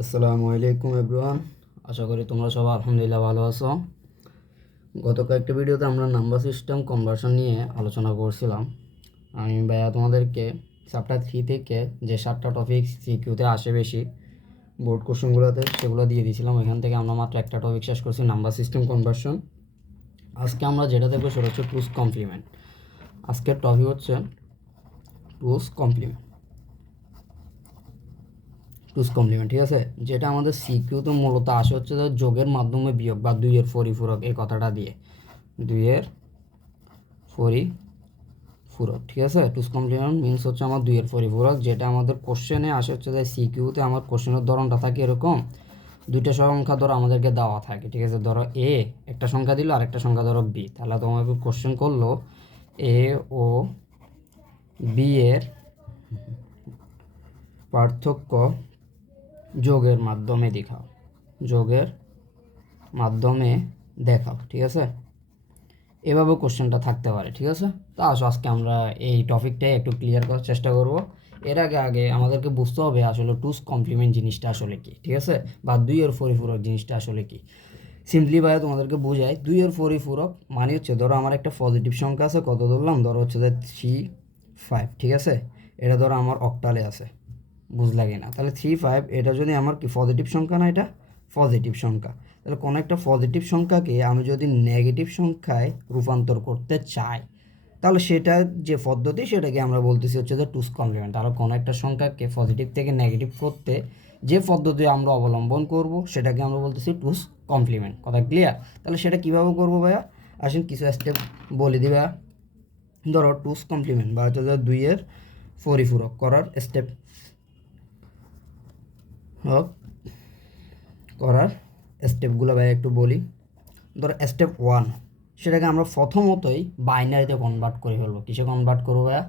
আসসালামু আলাইকুম এভরিওয়ান। আশা করি তোমরা সবাই আলহামদুলিল্লাহ ভালো আছো। গত কয়েকটা ভিডিওতে আমরা নাম্বার সিস্টেম কনভার্সন নিয়ে আলোচনা করছিলাম। আমি ভাইয়া তোমাদেরকে চ্যাপ্টার 3 থেকে যে 7টা টপিক সিকিউতে আসে বেশি বোর্ড কোশ্চেনগুলোতে সেগুলো দিয়ে দিয়েছিলাম। এখান থেকে আমরা মাত্র একটা টপিক শেষ করছি, নাম্বার সিস্টেম কনভার্সন। আজকে আমরা যেটা দেখবো সেটা হচ্ছে টুস কমপ্লিমেন্ট। আজকের টপিক হচ্ছে টুস কমপ্লিমেন্ট। টুস কমপ্লিমেন্ট, ঠিক আছে, যেটা আমাদের সিকিউতে মূলত আসে হচ্ছে যে যোগের মাধ্যমে বিয়োগ বা দুইয়ের পরিপূরক, এই কথাটা দিয়ে দুইয়ের পরিপূরক, ঠিক আছে। টুস কমপ্লিমেন্ট মিনস হচ্ছে আমার দুইয়ের পরিপূরক, যেটা আমাদের কোশ্চেনে আসে হচ্ছে যে সিকিউতে আমার কোশ্চেনের ধরনটা থাকে এরকম, দুইটা সংখ্যা ধরো আমাদেরকে দেওয়া থাকে, ঠিক আছে। ধরো এ একটা সংখ্যা দিল আর একটা সংখ্যা ধরো বি, তাহলে তোমাকে কোশ্চেন করলো এ ও বি এর পার্থক্য যোগের মাধ্যমে দেখাও, যোগের মাধ্যমে দেখাও, ঠিক আছে। এভাবে কোশ্চেনটা থাকতে পারে, ঠিক আছে। তা আসো আজকে আমরা এই টপিকটাই একটু ক্লিয়ার করার চেষ্টা করব। এর আগে আমাদেরকে বুঝতে হবে আসলে টুস কমপ্লিমেন্ট জিনিসটা আসলে কি, ঠিক আছে, বা দুইয়ের পরিপূরক জিনিসটা আসলে কি। সিম্পলি ভাই তোমাদেরকে বোঝাই, দুইয়ের পরিপূরক মানে হচ্ছে ধরো আমার একটা পজিটিভ সংখ্যা আছে, কত ধরলাম, ধরো হচ্ছে যে 3, 5, ঠিক আছে। এটা ধরো আমার অক্টালে আছে, বুঝলা কি না? তাহলে 3, 5 এটা যদি আমার কি পজিটিভ সংখ্যা না, এটা পজিটিভ সংখ্যা। তাহলে কোনো একটা পজিটিভ সংখ্যাকে আমি যদি নেগেটিভ সংখ্যায় রূপান্তর করতে চাই, তাহলে সেটা যে পদ্ধতি সেটাকে আমরা বলতেছি হচ্ছে যে টুস কমপ্লিমেন্ট। তাহলে কোনো একটা সংখ্যাকে পজিটিভ থেকে নেগেটিভ করতে যে পদ্ধতি আমরা অবলম্বন করব সেটাকে আমরা বলতেছি টুস কমপ্লিমেন্ট। কথা ক্লিয়ার? তাহলে সেটা কীভাবে করবো ভাইয়া, আসেন কিছু স্টেপ বলে দিবা। ধরো টুস কমপ্লিমেন্ট বা হচ্ছে যে দুইয়ের পরিপূরক করার স্টেপ করার স্টেপগুলো ভাই একটু বলি। ধরো স্টেপ 1, সেটাকে আমরা প্রথমতই বাইনারিতে কনভার্ট করে ফেলবো। কিসে কনভার্ট করবো ভাইয়া?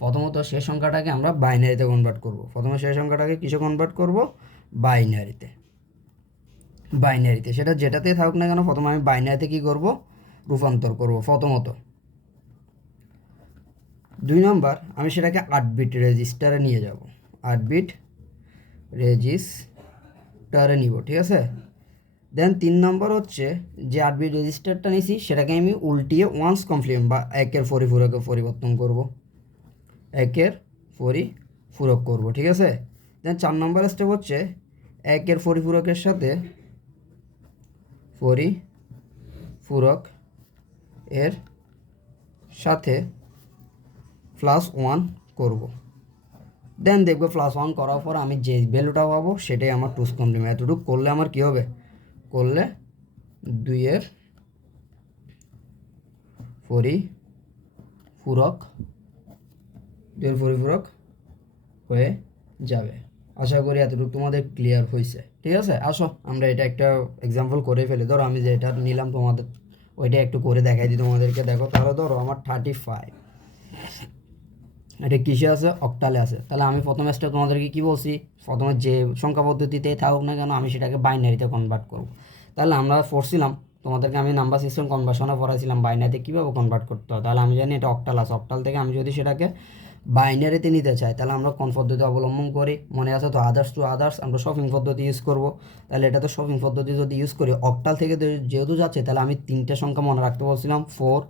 প্রথমত সেই সংখ্যাটাকে আমরা বাইনারিতে কনভার্ট করব। প্রথমে সেই সংখ্যাটাকে কিসে কনভার্ট করব? বাইনারিতে। বাইনারিতে সেটা যেটাতেই থাকুক না কেন, প্রথমে আমি বাইনারিতে কী করব? রূপান্তর করব প্রথমত। 2 নম্বর, আমি সেটাকে 8 বিট রেজিস্টারে নিয়ে যাব। 8 বিট রেজিস্টারে নিব, ঠিক আছে। দেন 3 নম্বর হচ্ছে যে 8 বিট রেজিস্টারটা নিয়েছি সেটাকে আমি উল্টিয়ে ওয়ান্স কমপ্লিমেন্ট বা একের পরিপূরকে পরিবর্তন করব, একের পরিপূরক করব, ঠিক আছে। দেন 4 নম্বর স্টেপ হচ্ছে একের পরিপূরকের সাথে পরিপূরক এর সাথে +1 করব। দেন দেখবো +1 করার পর আমি যে ভ্যালুটা পাবো সেটাই আমার টুস কমপ্লিমেন্ট। এতটুকু করলে আমার কী হবে? করলে দুইয়ের পরিপূরক হয়ে যাবে। আশা করি এতটুকু তোমাদের ক্লিয়ার হয়েছে, ঠিক আছে। আসো আমরা এটা একটা এক্সাম্পল করে ফেলি। ধরো আমি যেটা নিলাম তোমাদের ওইটা একটু করে দেখাই দিই তোমাদেরকে। দেখো তাহলে ধরো আমার 35, এটা কিসে আছে? অক্টালে আছে। তাহলে আমি প্রথম স্টেপ তোমাদেরকে কী বলছি? প্রথমে যে সংখ্যা পদ্ধতিতেই থাকুক না কেন আমি সেটাকে বাইনারিতে কনভার্ট করব। তাহলে আমরা পড়ছিলাম তোমাদেরকে, আমি নাম্বার সিস্টেম কনভার্সনে পড়াইছিলাম বাইনারিতে কীভাবে কনভার্ট করতে হয়। তাহলে আমি জানি এটা অক্টাল আছে, অক্টাল থেকে আমি যদি সেটাকে বাইনারিতে নিতে চাই তাহলে আমরা কোন পদ্ধতি অবলম্বন করি? মনে আছে তো, আদার্স টু আদার্স, আমরা শপিং পদ্ধতি ইউজ করব। তাহলে এটা তো শপিং পদ্ধতি যদি ইউজ করি, অক্টাল থেকে যেহেতু যাচ্ছে তাহলে আমি 3টে সংখ্যা মনে রাখতে বলছিলাম 4,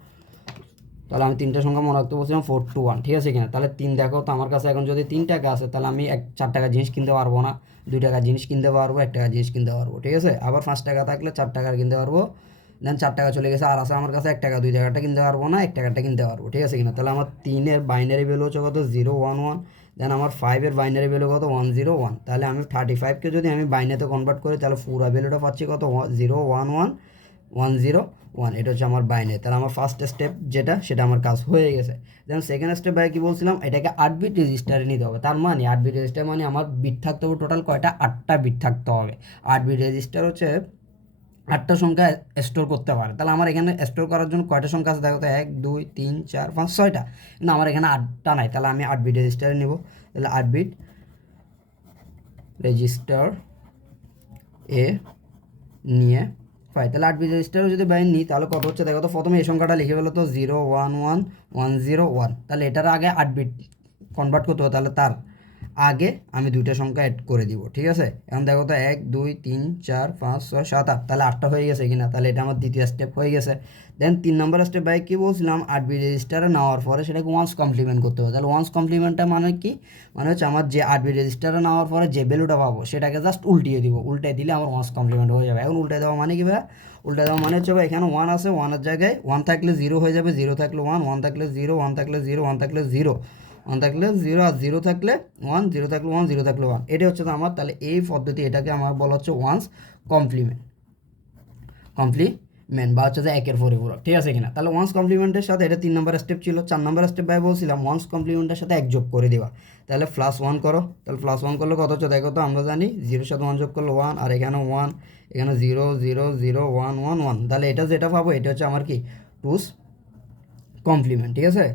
তাহলে আমি 3টে সংখ্যা মনে রাখতে বলছিলাম 4 to 1, ঠিক আছে কিনা? তাহলে 3 দেখো তো আমার কাছে এখন যদি 3 টাকা আছে তাহলে আমি 4 টাকা জিনিস কিনতে পারবো না, 2 টাকা জিনিস কিনতে পারবো, 1 টাকা জিনিস কিনতে পারবো, ঠিক আছে। আবার 5 টাকা থাকলে 4 টাকার কিনতে পারবো। দেন 4 টাকা চলে গেছে আর আছে আমার কাছে 1 টাকা, 2 টাকাটা কিনতে পারবো না, 1 টাকাটা কিনতে পারবো, ঠিক আছে কিনা? তাহলে আমার 3-এর বাইনারি ভ্যালু হচ্ছে কত? 0, 1, 1। দেন আমার 5-এর বাইনারি ভ্যালু কত? 1, 0, 1। তাহলে আমি 35কে যদি আমি বাইনারিতে কনভার্ট করি তাহলে পুরো ভ্যালুটা পাচ্ছি কত? 0, 1, 1, 1, 0, 1। এটা হচ্ছে আমার বাইনারি। তাহলে আমার ফার্স্ট স্টেপ যেটা সেটা আমার কাজ হয়ে গেছে। দেন সেকেন্ড স্টেপ ভাই কী বলছিলাম? এটাকে 8 বিট রেজিস্টারে নিতে হবে। তার মানে 8 বিট রেজিস্টার মানে আমার বিট থাকতে হবে টোটাল কয়টা? 8টা বিট থাকতে হবে। 8 বিট রেজিস্টার হচ্ছে 8টা সংখ্যা স্টোর করতে পারে। তাহলে আমার এখানে স্টোর করার জন্য কয়টা সংখ্যা আছে দেখো তো? 1, 2, 3, 4, 5, 6টা। কিন্তু আমার এখানে 8টা নাই, তাহলে আমি 8 বিট রেজিস্টারে নেব। তাহলে 8 বিট রেজিস্টার এ নিয়ে পাই। তাহলে 8 বিট রেজিস্টারও যদি বাইরে নিই তাহলে কত হচ্ছে দেখো তো? প্রথমে এই সংখ্যাটা লিখে ফেলো তো, 0, 1, 1, 1, 0, 1। তাহলে এটার আগে 8 বিট কনভার্ট করতে হবে, তাহলে তার আগে আমি দুইটা সংখ্যা অ্যাড করে দিব, ঠিক আছে। এখন দেখো তো 1 2 3 4 5 6 7 8, তাহলে 8টা হয়ে গেছে কিনা, তাহলে এটা আমার দ্বিতীয় স্টেপ হয়ে গেছে। দেন 3 নম্বর স্টেপ ভাই কী বলছিলাম, 8 বিট রেজিস্টারে নেওয়ার পরে সেটাকে ওয়ান্স কমপ্লিমেন্ট করতে হবে। তাহলে ওয়ান্স কমপ্লিমেন্টটা মানে কি, মানে হচ্ছে আমার যে 8 বিট রেজিস্টারে নেওয়ার পরে যে ভ্যালুটা পাবো সেটাকে জাস্ট উল্টিয়ে দিব, উল্টাই দিলে আমার ওয়ান্স কমপ্লিমেন্ট হয়ে যাবে। এখন উল্টাই দেওয়া মানে কি ভাই, উল্টাই দেওয়া মানে হচ্ছে ভাই এখানে 1 আছে, 1-এর জায়গায় 1 থাকলে 0 হয়ে যাবে, 0 থাকলে 1, 1 থাকলে 0, 1 থাকলে 0, 1 থাকলে 0, 1 থাকলে 0, আর 0 থাকলে 1, 0 থাকলে 1, 0 থাকলে 1, এটা হচ্ছে তো আমার। তাহলে এই পদ্ধতি, এটাকে আমার বলা হচ্ছে ওয়ান্স কমপ্লিমেন্ট, বা হচ্ছে যে একের পরিপূরক, ঠিক আছে কিনা। তাহলে ওয়ান্স কমপ্লিমেন্টের সাথে এটা 3 নম্বর স্টেপ ছিল। 4 নম্বর স্টেপ ভাই বলছিলাম ওয়ান্স কমপ্লিমেন্টের সাথে 1 যোগ করে দিবা। তাহলে +1 করো, তাহলে +1 করলে কত হচ্ছে দেখো তো, আমরা জানি 0-এর সাথে 1 যোগ করলে 1, আর এখানে 1, এখানে 0 0 0 1 1 1, তাহলে এটা যেটা পাবো এটা হচ্ছে আমার কি, টুস কমপ্লিমেন্ট, ঠিক আছে।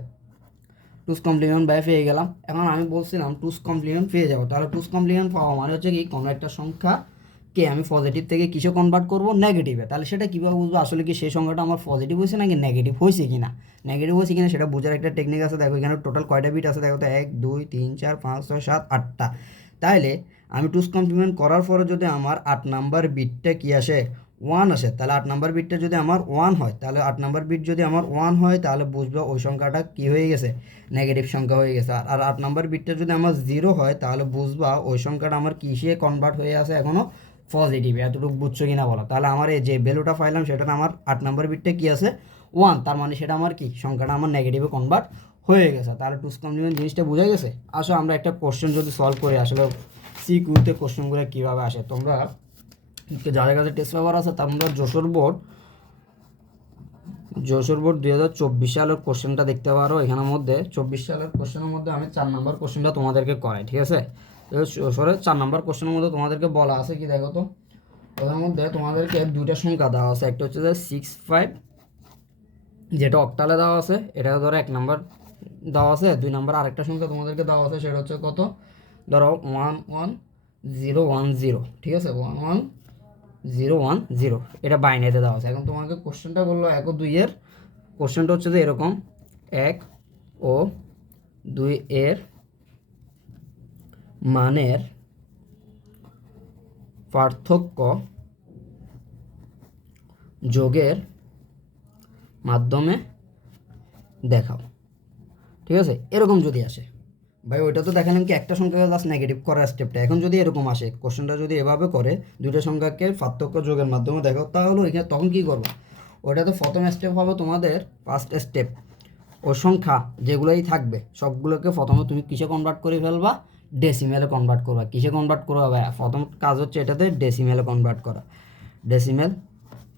টুস কমপ্লিমেন্ট বাই পেয়ে গেলাম। এখন আমি বলছিলাম টুস কমপ্লিমেন্ট পেয়ে যাবো, তাহলে টুস কমপ্লিমেন্ট পাওয়া মানে হচ্ছে কি, কোনো একটা সংখ্যাকে আমি পজিটিভ থেকে কিসে কনভার্ট করবো, নেগেটিভে। তাহলে সেটা কীভাবে বুঝবো আসলে কি সেই সংখ্যাটা আমার পজিটিভ হয়েছে নাকি নেগেটিভ হয়েছে কিনা, নেগেটিভ হয়েছে কিনা সেটা বোঝার একটা টেকনিক আছে। দেখো এখানে টোটাল কয়টা বিট আছে দেখো তো, 1 2 3 4 5 6 7 8টা। তাহলে আমি টুস কমপ্লিমেন্ট করার পরে যদি আমার 8 নাম্বার বিটটা কি আসে, 1 আসে, তাহলে 8 নাম্বার বিটটা যদি আমার 1 হয়, তাহলে 8 নাম্বার বিট যদি আমার 1 হয় তাহলে বুঝবো ওই সংখ্যাটা কি হয়ে গেছে, নেগেটিভ সংখ্যা হয়ে গেছে। আর 8 নাম্বার বিটটা যদি আমার 0 হয় তাহলে বুঝবা ওই সংখ্যাটা আমার কিসে কনভার্ট হয়ে আছে, এখনও পজিটিভ। এতটুকু বুঝছো কিনা বলো। তাহলে আমার এই যে ভ্যালুটা পাইলাম সেটা আমার 8 নাম্বার বিটটা কি আছে, 1, তার মানে সেটা আমার কি, সংখ্যাটা আমার নেগেটিভে কনভার্ট হয়ে গেছে। তাহলে টুস কমপ্লিমেন্ট জিনিসটা বোঝা গেছে। আসো আমরা একটা কোশ্চেন যদি সলভ করি, আসলে সিকিউতে কোশ্চেনগুলো কীভাবে আসে, তোমরা যাদের কাছে টেস্ট পেপার আছে তোমরা যশোর বোর্ড 2024 সালের কোশ্চেনটা দেখতে পারো। এখানের মধ্যে 24 সালের কোশ্চেনের মধ্যে আমি 4 নম্বর কোশ্চেনটা তোমাদেরকে করাই, ঠিক আছে। সরে 4 নম্বর কোশ্চেনের মধ্যে তোমাদেরকে বলা আছে কি দেখো তো, ওদের মধ্যে তোমাদেরকে দুইটা সংখ্যা দেওয়া আছে, একটা হচ্ছে যে 6 5, যেটা অক্টালে দেওয়া আছে, এটা ধরো 1 নম্বর দেওয়া আছে। 2 নম্বর আরেকটা সংখ্যা তোমাদেরকে দেওয়া আছে, সেটা হচ্ছে কত, ধরো 1 1 0 1 0, ঠিক আছে, 1 1 0 1 0, এটা বাইনারিতে দেওয়া আছে। এখন তোমাকে কোশ্চেনটা বললো 1 ও 2 এর, কোশ্চেনটা হচ্ছে যে এরকম, 1 ও 2 এর মানের পার্থক্য যোগের মাধ্যমে দেখাও, ঠিক আছে। এরকম যদি আসে ভাই, ওইটা তো দেখালাম কি একটা সংখ্যাকে জাস্ট নেগেটিভ করার স্টেপটা। এখন যদি এরকম আসে কোশ্চেনটা, যদি এভাবে করে দুটো সংখ্যাকে পার্থক্য যোগের মাধ্যমে দেখো, তাহলে ওইখানে তখন কী করবো, ওইটা তো প্রথম স্টেপ হবে তোমাদের, ফার্স্ট স্টেপ। ও সংখ্যা যেগুলোই থাকবে সবগুলোকে প্রথমে তুমি কিসে কনভার্ট করে ফেলবা, ডেসিমেলে কনভার্ট করবা। কিসে কনভার্ট করবা ভাই, প্রথম কাজ হচ্ছে এটাতে ডেসিমেলে কনভার্ট করা, ডেসিমেল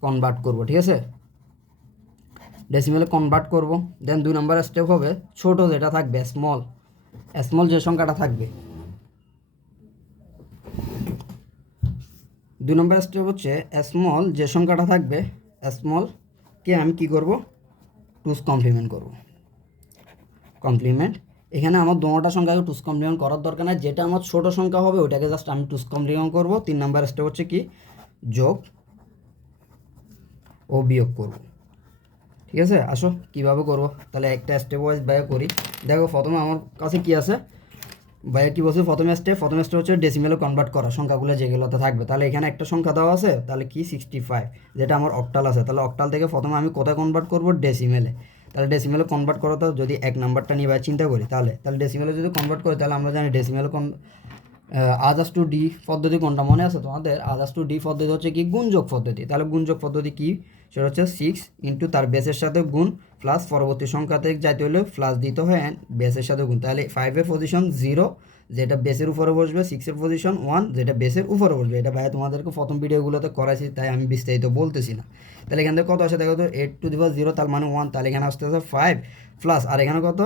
কনভার্ট করবো, ঠিক আছে। ডেসিমেলে কনভার্ট করব। দেন 2 নম্বর স্টেপ হবে ছোট যেটা থাকবে, স্মল যে সংখ্যাটা থাকবে। 2 নম্বর স্টেপ হচ্ছে স্মল যে সংখ্যাটা থাকবে, স্মলকে আমি কি করব, টুস কমপ্লিমেন্ট করব। কমপ্লিমেন্ট, এখানে আমার দুটোটা সংখ্যাকে টুস কমপ্লিমেন্ট করার দরকার নাই, যেটা আমার ছোট সংখ্যা হবে ওইটাকে জাস্ট আমি টুস কমপ্লিমেন্ট করব। 3 নম্বর স্টেপ হচ্ছে কি, যোগ ও বিয়োগ করব, ঠিক আছে। আসো কীভাবে করবো, তাহলে একটা স্টেপ ওয়াইজ ভাইয়া করি। দেখো প্রথমে আমার কাছে কি আছে, ভাইয়া কী বলছে, প্রথম স্টেপ হচ্ছে ডেসিমেলে কনভার্ট করা সংখ্যাগুলো যেগুলোতে থাকবে। তাহলে এখানে একটা সংখ্যা দেওয়া আছে, তাহলে কি 65, যেটা আমার অক্টাল আছে। তাহলে অক্টাল থেকে প্রথমে আমি কোথায় কনভার্ট করব, ডেসিমেলে। তাহলে ডেসিমেলে কনভার্ট করো, তো যদি 1 নাম্বারটা নিয়ে ভাই চিন্তা করি, তাহলে ডেসিমেলে যদি কনভার্ট করি, তাহলে আমরা জানি ডেসিমেলে আদার্স টু ডি পদ্ধতি কোনটা মনে আছে তোমাদের, আদার্স টু ডি পদ্ধতি হচ্ছে কি, গুণযোগ পদ্ধতি। তাহলে গুণযোগ পদ্ধতি কি, সেটা হচ্ছে 6 ইন্টু তার বেসের সাথে গুণ, প্লাস পরবর্তী সংখ্যাতে যাইতে হলে প্লাস দিতে হয় অ্যান্ড বেসের সাথে গুণ। তাহলে 5-এর পজিশন 0, যেটা বেসের উপরে বসবে, 6-এর পজিশন 1, যেটা বেসের উপরে বসবে। এটা ভাই তোমাদেরকে প্রথম ভিডিওগুলোতে করাইছি, তাই আমি বিস্তারিত বলতেছি না। তাহলে এখান থেকে কত আসে দেখো তো, 8 টু দি পাওয়ার 0, তার মানে 1। তাহলে এখানে আসতে আসে 5 প্লাস, আর এখানে কত,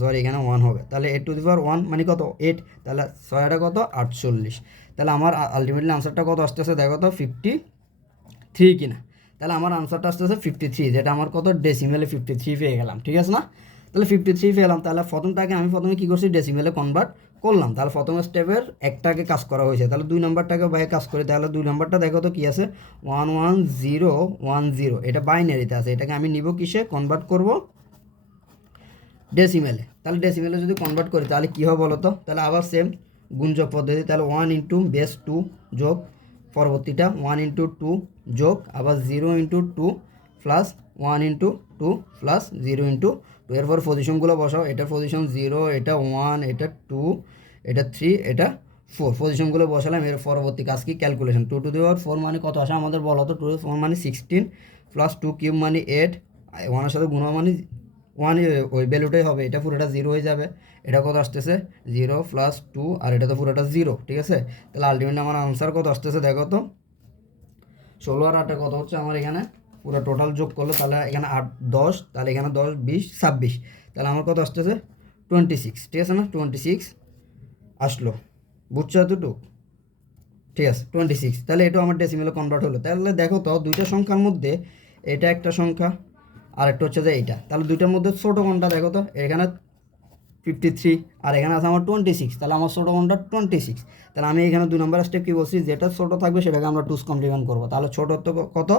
সরি এখানে 1 হবে। তাহলে 8 টু দি পাওয়ার 1 মানে কত, 8। তাহলে 6টা কত, 48। তাহলে আমার আলটিমেটলি আনসারটা কত আসতেছে দেখো তো, 53 কিনা। তাহলে আমার আনসারটা আসতেছে 53, যেটা আমার কত, ডেসিমেলে 53 পেয়ে গেলাম, ঠিক আছে না। তাহলে 53 পেলাম। তাহলে প্রথমটাকে আমি প্রথমে কী করছি, ডেসিমেলে কনভার্ট করলাম। তাহলে প্রথম স্টেপের একটাকে কাজ করা হয়েছে। তাহলে 2 নাম্বারটাকে বাইরে কাজ করি। তাহলে 2 নাম্বারটা দেখো তো কী আছে, 11010, এটা বাইনারিতে আছে। এটাকে আমি নিব কিসে, কনভার্ট করব ডেসিমেলে। তাহলে ডেসিমেলে যদি কনভার্ট করি তাহলে কী হবে বলো তো, তাহলে আবার সেম গুণযোগ পদ্ধতি, তাহলে 1 ইন্টু বেস 2 যোগ পরবর্তীটা 1 ইন্টু 2 যোগ আবার 0 into 2 plus 1 into 2 plus 0 into 2। এরপর পজিশনগুলো বসাও, এটা পজিশন 0, এটা 1, এটা 2, এটা 3, এটা 4। পজিশনগুলো বসালাম। এর পরবর্তী কাজ কি? ক্যালকুলেশন। 2 টু দি পাওয়ার 4 মানে কত আসে আমাদের বলো তো? 2 টু দি 4 মানে 16 প্লাস 2 কিউব মানে 8, 1 সাথে গুণ মানে 1, ওই ভ্যালুটাই হবে, এটা পুরোটা 0 হয়ে যাবে। এটা কত আসতেছে? 0 প্লাস 2, আর এটা তো পুরোটা 0, ঠিক আছে? তাহলে আলটিমেটলি আমার আনসার কত আসতেছে দেখো তো? 16 আর 8 কত হচ্ছে আমার এখানে? পুরো টোটাল যোগ করলে তাহলে এখানে 8 10, তাহলে এখানে 10 20 26, তাহলে আমার কত আসতেছে? 26, ঠিক আছে না? 26 আসলো, বুঝছো এতটুকু? ঠিক আছে, 26। তাহলে এটাও আমার ডেসিমেলে কনভার্ট হলো। তাহলে দেখো তো দুইটা সংখ্যার মধ্যে এটা একটা সংখ্যা আর একটা হচ্ছে যে এইটা, তাহলে দুইটার মধ্যে ছোটো কোনটা দেখো তো? এখানে 53 আর এখানে আছে আমার 26, তাহলে আমার ছোটো কোনটা? 26। তাহলে আমি এখানে 2 নম্বর স্টেপ কী বলছি? যেটা ছোটো থাকবে সেটাকে আমরা টুস কমপ্লিমেন্ট করবো। তাহলে ছোটো তো কত?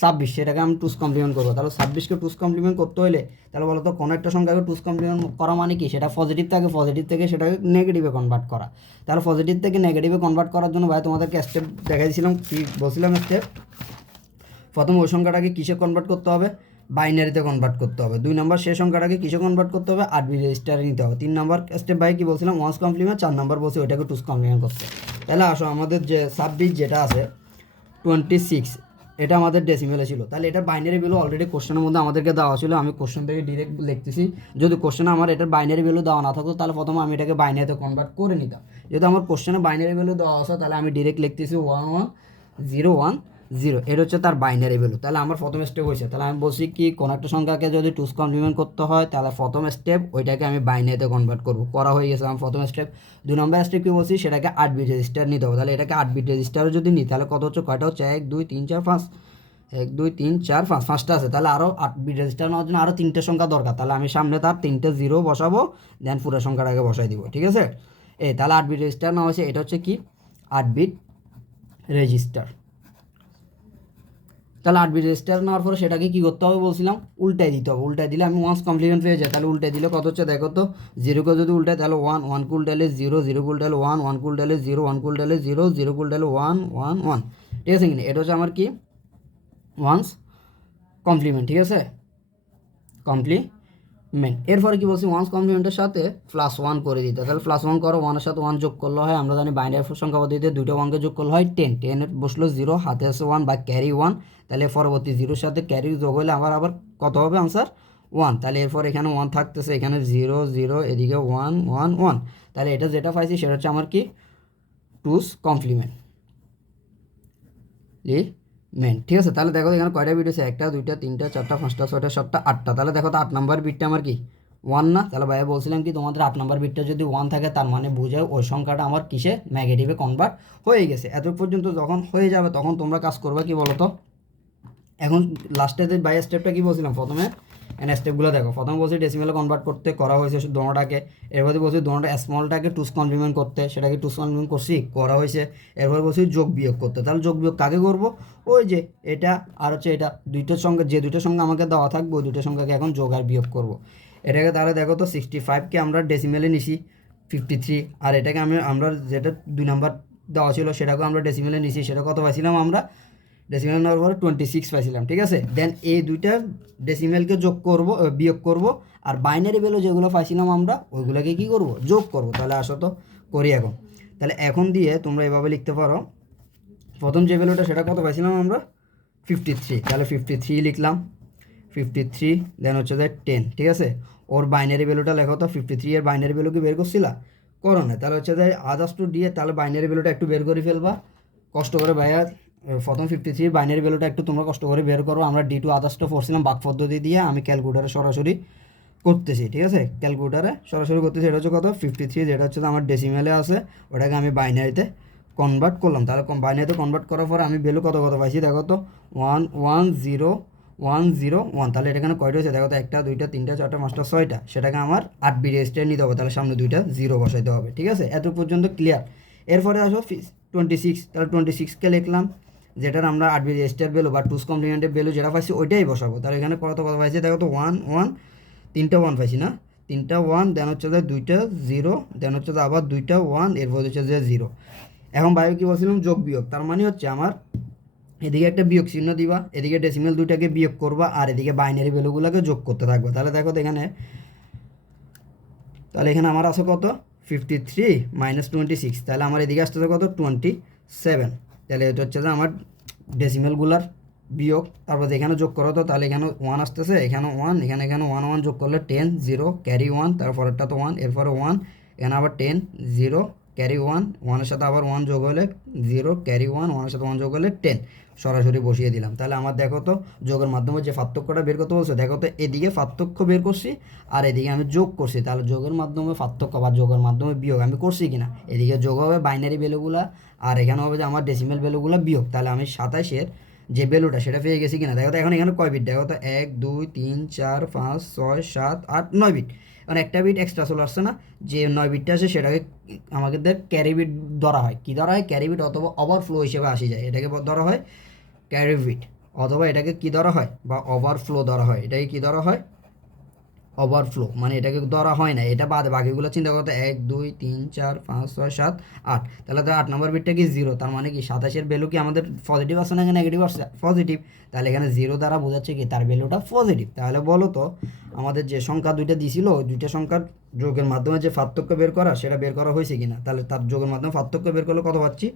26, সেটাকে আমি টুস কমপ্লিমেন্ট করবো। তাহলে 26কে টুস কমপ্লিমেন্ট করতে হলে তাহলে বলো তো কোনো একটা সংখ্যাকে টুস কমপ্লিমেন্ট করা মানে কি? সেটা পজিটিভ থাকে, পজিটিভ থেকে সেটাকে নেগেটিভে কনভার্ট করা। তাহলে পজিটিভ থেকে নেগেটিভে কনভার্ট করার জন্য ভাই তোমাদেরকে স্টেপ দেখাই দিয়েছিলাম। কি বলছিলাম স্টেপ? প্রথম ওই সংখ্যাটাকে কিসে কনভার্ট করতে হবে? বাইনারিতে কনভার্ট করতে হবে। 2 নম্বর সেই সংখ্যাটাকে কিসে কনভার্ট করতে হবে? আরবি রেজিস্টারে নিতে হবে। 3 নম্বর স্টেপ ভাই কি বলছিলাম? Once complement. 4 নম্বর বলছি ওইটাকে টুস কমপ্লিমেন্ট করতে। তাহলে আসো আমাদের যে 26 যেটা আছে 26, এটা আমাদের ডেসিমেলে ছিল। তাহলে এটা বাইনারি ভ্যালু অলরেডি কোশ্চেনের মধ্যে আমাদেরকে দেওয়া ছিল। আমি কোশ্চেন থেকে ডিরেক্ট লিখতেছি। যদি কোশ্চেনে আমার এটার বাইনারি ভ্যালু দেওয়া না থাকতো তাহলে প্রথমে আমি এটাকে বাইনারিতে কনভার্ট করে নিতাম। যেহেতু আমার কোশ্চেনে বাইনারি ভ্যালু দেওয়া আছে তাহলে আমি ডিরেক্ট লিখতেছি 110110। এটা হচ্ছে তার বাইনারি ভ্যালু। তাহলে আমার প্রথম স্টেপ হয়েছে। তাহলে আমি বলছি কি কোনো একটা সংখ্যাকে যদি টুস কমপ্লিমেন্ট করতে হয় তাহলে প্রথম স্টেপ ওইটাকে আমি বাইনারিতে কনভার্ট করবো। করা হয়ে গেছে আমার প্রথম স্টেপ। 2 নম্বর স্টেপ কি বলছি? সেটাকে 8 বিট রেজিস্টার নিতে হবে। তাহলে এটাকে 8 বিট রেজিস্টারও যদি নিই তাহলে কত হচ্ছে? কয়টা হচ্ছে? 1 2 3 4 5, 1 2 3 4 5, 5টা আছে। তাহলে আরও 8 বিট রেজিস্টার নেওয়ার জন্য আরও 3টে সংখ্যা দরকার। তাহলে আমি সামনে তার 3টে 0 বসাবো, দেন পুরো সংখ্যাটাকে বসাই দিব, ঠিক আছে? তাহলে 8 বিট রেজিস্টার নেওয়া হয়েছে। এটা হচ্ছে কি? 8 বিট রেজিস্টার। তাহলে 8 বিট রেজিস্টার নেওয়ার পরে সেটাকে কী করতে হবে বলছিলাম? উল্টাই দিতে হবে। উল্টাই দিলে আমি ওয়ান্স কমপ্লিমেন্ট পেয়ে যাই। তাহলে উল্টাই দিলে কত হচ্ছে দেখো তো? 0কে যদি উল্টাই তাহলে 1, 1 কে উল্টাইলে 0, 0 কে উল্টাইলে 1, 1 কে উল্টাইলে 0, 1 কে উল্টাইলে 0, 0 কে উল্টাইলে 1, 1, 1, ঠিক আছে কিনা? এটা হচ্ছে আমার কি? ওয়ান্স কমপ্লিমেন্ট, ঠিক আছে? কমপ্লিমেন্ট। এরপরে কি বলছি? ওয়ান্স কমপ্লিমেন্টের সাথে +1 করে দিতে। তাহলে +1 করো, 1-এর সাথে 1 যোগ করলে হয়, আমরা জানি বাইনারি সংখ্যা পদ্ধতিতে দুইটা 1কে যোগ করলে হয় 10। 10 বসলো 0, হাতে আছে 1 বা ক্যারি 1। তাহলে পরবর্তী 0-এর সাথে ক্যারি যোগ হলে আবার কত হবে আনসার? 1। তাহলে এরপর এখানে 1 থাকতেছে, এখানে 0 0, এদিকে 1 1 1। তাহলে এটা যেটা পাইছি সেটা হচ্ছে আমার কি? টুস কমপ্লিমেন্ট। ঠিক আছে? তাহলে দেখো এখানে কয়টা বিট আছে? 1টা 2টা 3টা 4টা 5টা 6টা 7টা 8টা। তাহলে দেখো তো 8 নাম্বার বিটটা আমার কি? 1 না? তাহলে ভাইয়া বলছিলাম কি তোমাদের 8 নাম্বার বিটটা যদি 1 থাকে তার মানে বোঝায় ওই সংখ্যাটা আমার কিসে? নেগেটিভে কনভার্ট হয়ে গেছে। এত পর্যন্ত যখন হয়ে যাবে তখন তোমরা কাজ করবে কি বলো তো? এখন লাস্টে বাই স্টেপটা কি বলছিলাম? প্রথমে স্টেপগুলো দেখো। প্রথমে বলছি ডেসিমেলে কনভার্ট করতে, করা হয়েছে দোনোটাকে। এরপরে বলছি দোনোটা স্মলটাকে টুস কমপ্লিমেন্ট করতে, সেটাকে টুস কমপ্লিমেন্ট করছি, করা হয়েছে। এরপরে বলছি যোগ বিয়োগ করতে। তাহলে যোগ বিয়োগ কাকে করবো? ওই যে এটা আর হচ্ছে এটা, দুইটার সঙ্গে যে দুইটার সঙ্গে আমাকে দেওয়া থাকবে ওই দুইটার সংখ্যাকে এখন যোগ আর বিয়োগ করবো। এটাকে তাহলে দেখো তো 65কে আমরা ডেসিমেলে নিছি 53, আর এটাকে আমরা যেটা 2 নাম্বার দেওয়া ছিল সেটাকেও আমরা ডেসিমেলে নিছি। সেটা কত পাইছিলাম আমরা? ডেসিমেল নেওয়ার পরে 26 পাইছিলাম, ঠিক আছে? দেন এই দুইটা ডেসিমেলকে যোগ করব, বিয়োগ করব, আর বাইনারি ভ্যালু যেগুলো পাইছিলাম আমরা ওইগুলোকে কী করব? যোগ করব। তাহলে আসো তো করি এখন। তাহলে এখন দিয়ে তোমরা এভাবে লিখতে পারো, প্রথম যে ভ্যালুটা সেটা কত পাইছিলাম আমরা? 53। তাহলে 53 লিখলাম, 53, দেন হচ্ছে যে 10, ঠিক আছে? ওর বাইনারি ভ্যালুটা লেখো তো। 53 এর বাইনারি ভ্যালু কি বের করছিলা? করো না? তাহলে হচ্ছে যে আদার্স টু দিয়ে তাহলে বাইনারি ভ্যালুটা একটু বের করে ফেলবা কষ্ট করে ভাইয়া। প্রথম 53 বাইনারি ভ্যালুটা একটু তোমরা কষ্ট করে বের করো। আমরা D2 আদার্সটা পড়ছিলাম বাক পদ্ধতি দিয়ে, আমি ক্যালকুলেটারে সরাসরি করতেছি, ঠিক আছে? ক্যালকুলেটারে সরাসরি করতেছি। এটা হচ্ছে কত? 53, যেটা হচ্ছে আমার ডেসিমেলে আছে, ওটাকে আমি বাইনারিতে কনভার্ট করলাম। তাহলে বাইনারিতে কনভার্ট করার পর আমি ভ্যালু কত পাইছি দেখো তো? 1 1 0 1 0 1। তাহলে এখানে কয়টা হয়েছে দেখো তো? 1টা 2টা 3টা 4টা 5টা 6টা। সেটাকে আমার 8 বিট রেজিস্টার নিতে হবে। তাহলে সামনে 2টা 0 বসাইতে হবে, ঠিক আছে? এত পর্যন্ত ক্লিয়ার। এরপরে আসো 26। তাহলে 26কে লিখলাম, যেটার আমরা 8 বিট রেজিস্টার ভ্যালু বা টুস কমপ্লিমেন্টের ভ্যালু যেটা পাইছি ওইটাই বসাবো। তাহলে এখানে কত পাইছি দেখো তো? 1 1, 3টা 1 পাইছি না? তিনটা 1, দেন হচ্ছে যে দুইটা 0, দেন হচ্ছে যে আবার দুইটা 1, এরপর হচ্ছে যে 0। এখন ভাই কি বলছিলাম, যোগ বিয়োগ, তার মানে হচ্ছে আমার এদিকে একটা বিয়োগ চিহ্ন দিবা, এদিকে ডেসিমেল দুইটাকে বিয়োগ করবা, আর এদিকে বাইনারি ভ্যালুগুলোকে যোগ করতে থাকবে। তাহলে দেখো তো এখানে, তাহলে এখানে আমার আছে কত 53 মাইনাস 26, তাহলে আমার এদিকে আসতেছে কত 27। তাহলে এটা হচ্ছে যে আমার ডেসিমেলগুলার বিয়োগ, তারপর এখানে যোগ করো, তো তাহলে এখানে 1 আসতেছে, এখানে 1, এখানে 1 1 যোগ করলে 10 0 ক্যারি 1, তারপরেরটা তো 1, এরপরে 1, এখানে আবার 10 0 ক্যারি 1, 1 এর সাথে আবার 1 যোগ হলে 0 ক্যারি 1, 1 এর সাথে 1 যোগ হলে 10, সরাসরি বসিয়ে দিলাম। তাহলে আমার দেখো তো যোগের মাধ্যমে যে পার্থক্যটা বের করতে বলছে, দেখো তো এদিকে পার্থক্য বের করছি আর এদিকে আমি যোগ করছি, তাহলে যোগের মাধ্যমে পার্থক্য বা যোগের মাধ্যমে বিয়োগ আমি করছি কিনা, এদিকে যোগ হবে বাইনারি ভ্যালুগুলা আর এখানে হবে যে আমার ডেসিমেল ভ্যালুগুলো বিয়োগ, তাহলে আমি 27-এর যে ভ্যালুটা সেটা পেয়ে গেছি কিনা। দেখো তো এখন এখানে কয় বিট, দেখো তো 1 2 3 4 5 6 7 8 9 বিট, এখন একটা বিট এক্সট্রা চলে আসছে না, যে 9 বিটটা আছে সেটাকে আমাদের ক্যারি বিট ধরা হয়। কি ধরা হয়, ক্যারি বিট অথবা ওভারফ্লো হিসেবে আসি যায়, এটাকে ধরা হয় ক্যারি বিট, অথবা এটাকে কি ধরা হয় বা ওভারফ্লো ধরা হয়। এটাকে কি ধরা হয়, ওভারফ্লো, মানে এটাকে ধরা হয় না, এটা বাদে বাকিগুলো চিন্তা করতে 1 2 3 4 5 6 7 8, তাহলে তো 8 নম্বর বিটটা কি 0, তার মানে কি 27-এর ভ্যালু কি আমাদের পজিটিভ আসছে না নেগেটিভ আসছে, পজিটিভ, তাহলে এখানে 0 দ্বারা বোঝাচ্ছে কি তার ভ্যালুটা পজিটিভ। তাহলে বলো তো আমাদের যে সংখ্যা দুইটা দিছিল, ওই দুইটা সংখ্যার যোগের মাধ্যমে যে পার্থক্য বের করা সেটা বের করা হয়েছে কিনা, তাহলে তার যোগের মাধ্যমে পার্থক্য বের করলে কত পাচ্ছি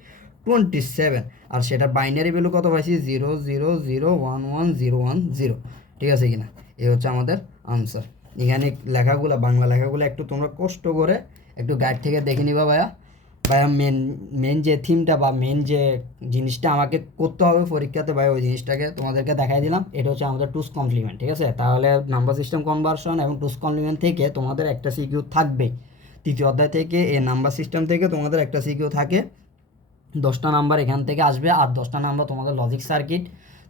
27, আর সেটার বাইনারি ভ্যালু কত পাইছি 0 0 0 1 1 0 1 0, ঠিক আছে কিনা। এই হচ্ছে আমাদের আনসার। এখানে লেখাগুলো, বাংলা লেখাগুলো একটু তোমরা কষ্ট করে একটু গাইড থেকে দেখে নিবা ভাইয়া। ভাইয়া মেন যে থিমটা বা মেন যে জিনিসটা আমাকে করতে হবে পরীক্ষাতে ভাই, ওই জিনিসটাকে তোমাদেরকে দেখাই দিলাম। এটা হচ্ছে আমাদের টুস কমপ্লিমেন্ট, ঠিক আছে। তাহলে নাম্বার সিস্টেম কনভার্সন এবং টুস কমপ্লিমেন্ট থেকে তোমাদের একটা সিকিউ থাকবে। তৃতীয় অধ্যায় থেকে এই নাম্বার সিস্টেম থেকে তোমাদের একটা সিকিউ থাকে, 10টা নাম্বার এখান থেকে আসবে, আর 10টা নাম্বার তোমাদের লজিক সার্কিট।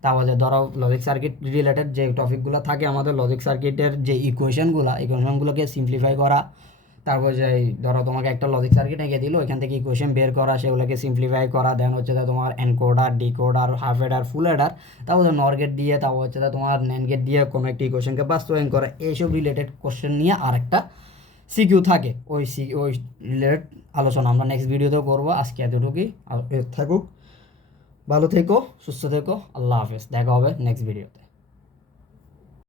তারপরে ধরো লজিক সার্কিট রিলেটেড যে টপিকগুলো থাকে আমাদের, লজিক সার্কিটের যে ইকুয়েশনগুলোকে সিম্পলিফাই করা, তারপর যে ধরো তোমাকে একটা লজিক সার্কিট এঁকে দিল, এখান থেকে ইকুয়েশন বের করা, সেগুলোকে সিম্পলিফাই করা, দেন হচ্ছে তোমার এনকোডার, ডিকোডার, হাফ এডার, ফুল এডার, তারপর নর গেট দিয়ে, তারপর হচ্ছে তোমার ন্যান্ড গেট দিয়ে কোনো একটা ইকুয়েশনকে বাস্তবায়ন করা, এইসব রিলেটেড কোশ্চেন নিয়ে আরেকটা সিকিউ থাকে। ওই রিলেটেড আলোচনা আমরা নেক্সট ভিডিওতেও করবো। আজকে এতটুকুই, থাকুক, ভালো থেকো, সুস্থ থেকো, আল্লাহ হাফেজ, দেখা হবে নেক্সট ভিডিওতে।